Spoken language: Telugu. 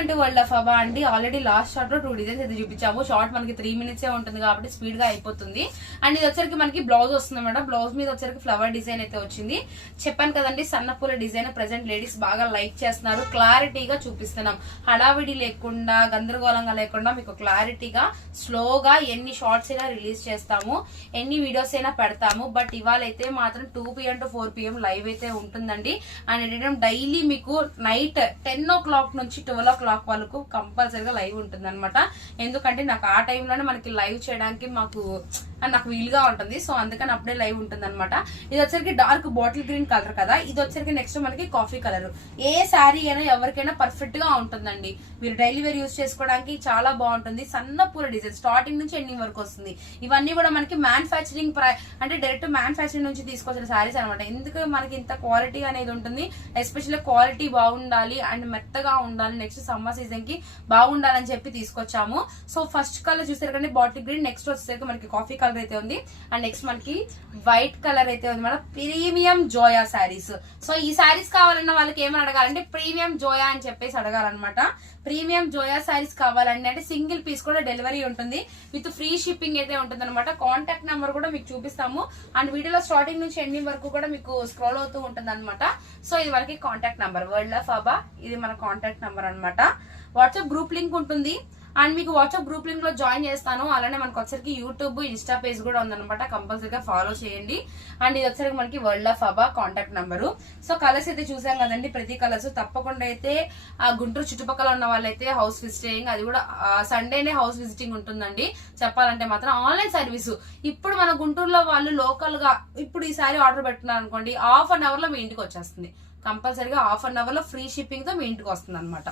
వెల్కమ్ టు వరల్డ్ ఆఫ్ అబా అండి. ఆల్రెడీ లాస్ట్ షార్ట్ లో 2 డిజైన్స్ అయితే చూపించాము. షార్ట్ మనకి 3 minutes ఉంటుంది కాబట్టి స్పీడ్ గా అయిపోతుంది. అండ్ ఇది వచ్చరికి మనకి బ్లౌజ్ వస్తుంది మేడం. బ్లౌజ్ మీద వచ్చరికి ఫ్లవర్ డిజైన్ అయితే వచ్చింది. చెప్పాను కదండి, సన్నపూల డిజైన్ ప్రెసెంట్ లేడీస్ బాగా లైక్ చేస్తున్నారు. క్లారిటీగా చూపిస్తున్నాం, హడావిడి లేకుండా గందరగోళంగా లేకుండా మీకు క్లారిటీగా స్లోగా ఎన్ని షార్ట్స్ అయినా రిలీజ్ చేస్తాము, ఎన్ని వీడియోస్ అయినా పెడతాము. బట్ ఇవాళ అయితే మాత్రం 2 PM to 4 PM లైవ్ అయితే ఉంటుందండి. అండ్ ఏంటంటే డైలీ మీకు నైట్ 10 o'clock నుంచి 12 o'clock వరకు కంపల్సరీగా లైవ్ ఉంటుంది అనమాట. ఎందుకంటే నాకు ఆ టైంలోనే మనకి లైవ్ చేయడానికి నాకు వీలుగా ఉంటుంది. సో అందుకని అప్పుడే లైవ్ ఉంటుంది అనమాట. ఇది వచ్చరికి డార్క్ బాటిల్ గ్రీన్ కలర్ కదా, ఇది వచ్చరికి నెక్స్ట్ మనకి కాఫీ కలర్. ఏ శారీ అయినా ఎవరికైనా పర్ఫెక్ట్ గా ఉంటుందండి. మీరు డైలీ వేర్ యూజ్ చేసుకోవడానికి చాలా బాగుంటుంది. సన్న పూల డిజైన్ స్టార్టింగ్ నుంచి ఎండింగ్ వరకు వస్తుంది. ఇవన్నీ కూడా మనకి మ్యానుఫ్యాక్చరింగ్ అంటే డైరెక్ట్ మ్యానుఫ్యాక్చరింగ్ నుంచి తీసుకొచ్చిన శారీస్ అనమాట. ఎందుకు మనకి ఇంత క్వాలిటీ అనేది ఉంటుంది, ఎస్పెషల్లీ క్వాలిటీ బాగుండాలి అండ్ మెత్తగా ఉండాలి, నెక్స్ట్ సమ్మర్ సీజన్ కి బాగుండాలని చెప్పి తీసుకొచ్చాము. సో ఫస్ట్ కలర్ చూసారు కానీ బాటిల్ గ్రీన్, నెక్స్ట్ వచ్చేసరికి మనకి కాఫీ కలర్ అయితే ఉంది. అండ్ నెక్స్ట్ మనకి వైట్ కలర్ అయితే ఉంది madam. Premium Zoya saris. So ఈ శారీస్ కావాలన్న వాళ్ళకి ఏమని అడగాలంటే ప్రీమియం జోయా అని చెప్పేసి అడగాలన్నమాట. ప్రీమియం జోయా శారీస్ కావాలండి అంటే సింగిల్ పీస్ కూడా డెలివరీ ఉంటుంది, విత్ ఫ్రీ షిప్పింగ్ అయితే ఉంటుంది అనమాట. కాంటాక్ట్ నెంబర్ కూడా మీకు చూపిస్తాము. అండ్ వీడియోలో స్టార్టింగ్ నుంచి ఎండింగ్ వరకు కూడా మీకు స్క్రోల్ అవుతూ ఉంటుంది అనమాట. సో ఇది వరకు కాంటాక్ట్ నెంబర్ వరల్డ్ ఆఫ్ అబా, ఇది మన కాంటాక్ట్ నెంబర్ అనమాట. వాట్సాప్ గ్రూప్ లింక్ ఉంటుంది. అండ్ మీకు వాట్సాప్ గ్రూప్ లింక్ లో జాయిన్ చేస్తాను. అలానే మనకు వచ్చరికి యూట్యూబ్, ఇన్స్టా పేజ్ కూడా ఉందన్నమాట. కంపల్సరీగా ఫాలో చేయండి. అండ్ ఇది వచ్చరికి మనకి వరల్డ్ ఆఫ్ అబా కాంటాక్ట్ నెంబరు. సో కలర్స్ అయితే చూసాం కదండి, ప్రతి కలర్స్ తప్పకుండా అయితే ఆ గుంటూరు చుట్టుపక్కల ఉన్న వాళ్ళైతే హౌస్ విజిటింగ్, అది కూడా సండేనే హౌస్ విజిటింగ్ ఉంటుందండి. చెప్పాలంటే మాత్రం ఆన్లైన్ సర్వీసు. ఇప్పుడు మన గుంటూరులో వాళ్ళు లోకల్ గా ఇప్పుడు ఈ సారీ ఆర్డర్ పెట్టుకున్నారు అనుకోండి, ½ an hour లో మీ ఇంటికి వచ్చేస్తుంది. కంపల్సరీగా ½ an hour లో ఫ్రీ షిప్పింగ్ తో మీ ఇంటికి వస్తుంది అనమాట.